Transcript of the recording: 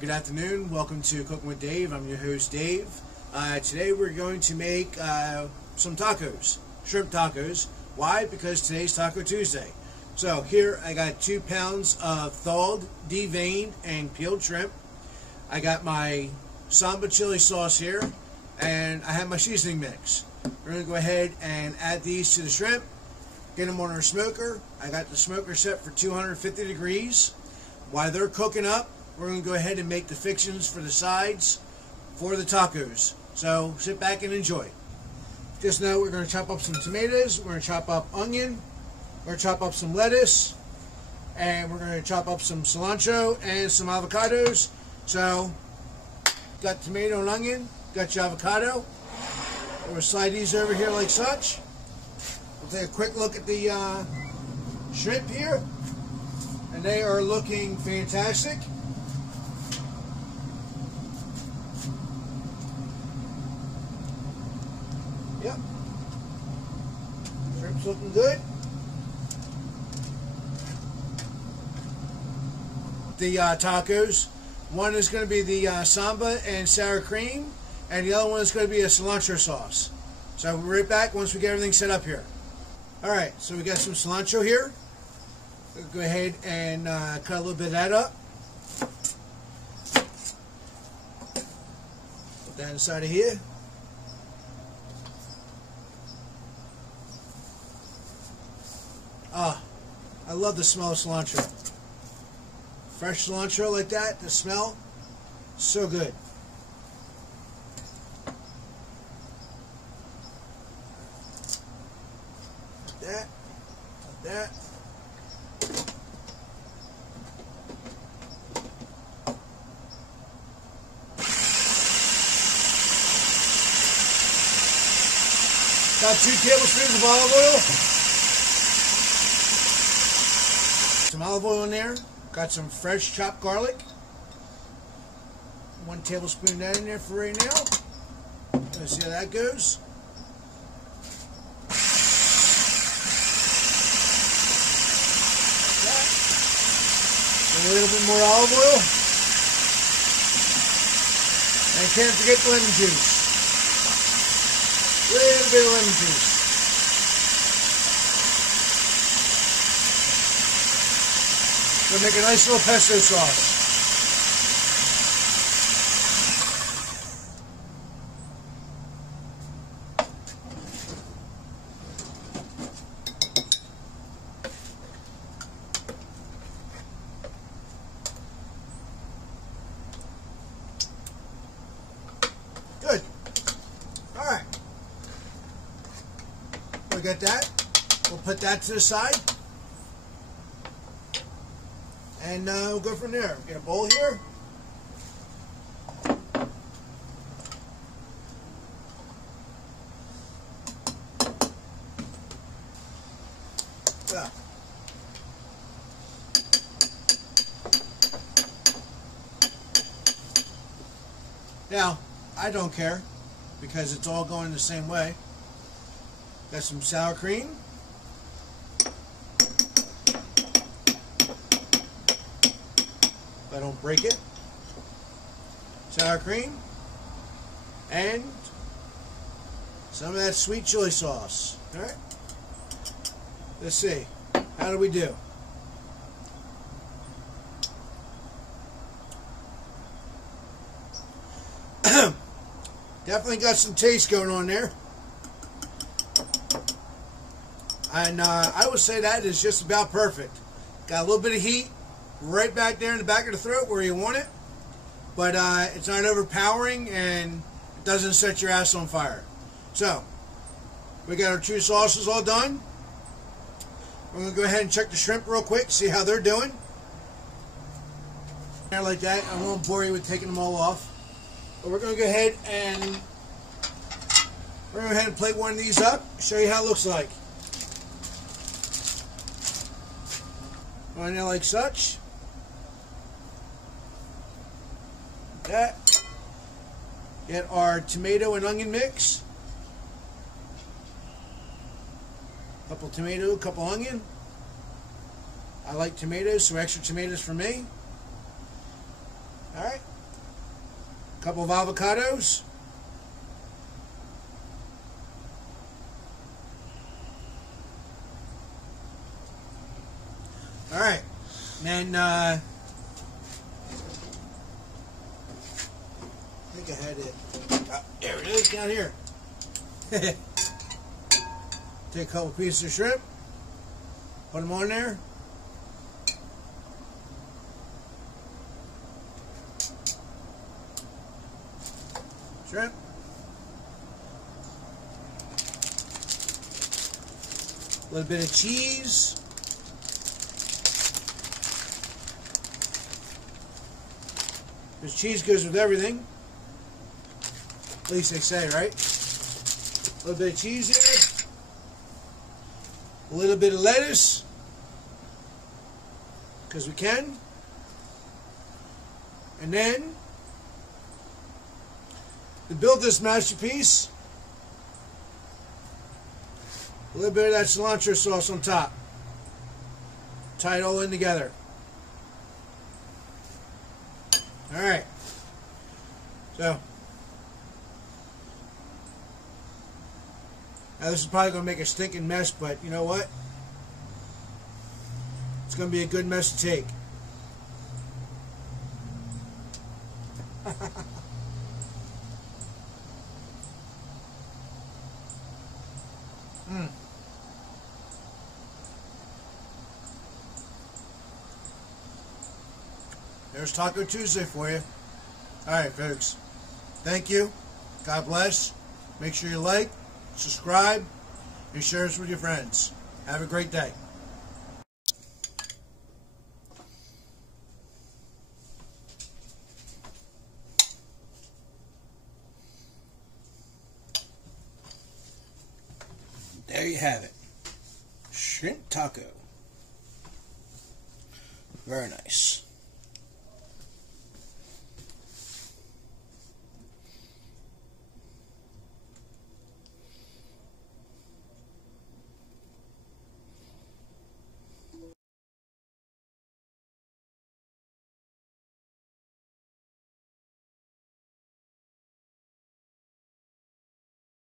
Good afternoon. Welcome to Cooking with Dave. I'm your host, Dave. Today we're going to make some tacos, shrimp tacos. Why? Because today's Taco Tuesday. So here I got 2 pounds of thawed, deveined, and peeled shrimp. I got my samba chili sauce here, and I have my seasoning mix. We're going to go ahead and add these to the shrimp, get them on our smoker. I got the smoker set for 250 degrees. While they're cooking up, we're going to go ahead and make the fixings for the sides for the tacos. So sit back and enjoy. Just know we're going to chop up some tomatoes, we're going to chop up onion, we're going to chop up some lettuce, and we're going to chop up some cilantro and some avocados. So, got tomato and onion, got your avocado. We're going to slide these over here like such. We'll take a quick look at the shrimp here, and they are looking fantastic. Yep. Shrimp's looking good. The tacos. One is going to be the samba and sour cream, and the other one is going to be a cilantro sauce. So we'll be right back once we get everything set up here. Alright, so we got some cilantro here. We'll go ahead and cut a little bit of that up. Put that inside of here. Ah, I love the smell of cilantro. Fresh cilantro like that, the smell, so good. Like that, like that. Got 2 tablespoons of olive oil. Some olive oil in there. Got some fresh chopped garlic. 1 tablespoon of that in there for right now. Let's see how that goes. A little bit more olive oil. And can't forget the lemon juice. A little bit of lemon juice. We'll make a nice little pesto sauce. Good. Alright. We got that. We'll put that to the side. And we'll go from there. Get a bowl here. Yeah. Now, I don't care because it's all going the same way. Got some sour cream. I don't break it. Sour cream and some of that sweet chili sauce. Alright, let's see, how do we do? Definitely got some taste going on there, and I would say that is just about perfect. Got a little bit of heat right back there in the back of the throat where you want it, but it's not overpowering and it doesn't set your ass on fire. So we got our 2 sauces all done. We're going to go ahead and check the shrimp real quick, see how they're doing. Like that, I won't bore you with taking them all off, but we're going to go ahead and plate one of these up, show you how it looks like. On there like such. That. Get our tomato and onion mix. Couple tomato, couple onion. I like tomatoes, so extra tomatoes for me. Alright. A couple of avocados. All right, and then I think I had it. There it is down here. Take a couple pieces of shrimp, put them on there. Shrimp. A little bit of cheese. Because cheese goes with everything. At least they say, right? A little bit of cheese here. A little bit of lettuce. Because we can. And then, to build this masterpiece, a little bit of that cilantro sauce on top. Tie it all in together. Alright. So, now this is probably going to make a stinking mess, but you know what? It's going to be a good mess to take. There's Taco Tuesday for you. Alright, folks. Thank you. God bless. Make sure you like, subscribe, and share this with your friends. Have a great day. There you have it. Shrimp taco. Very nice.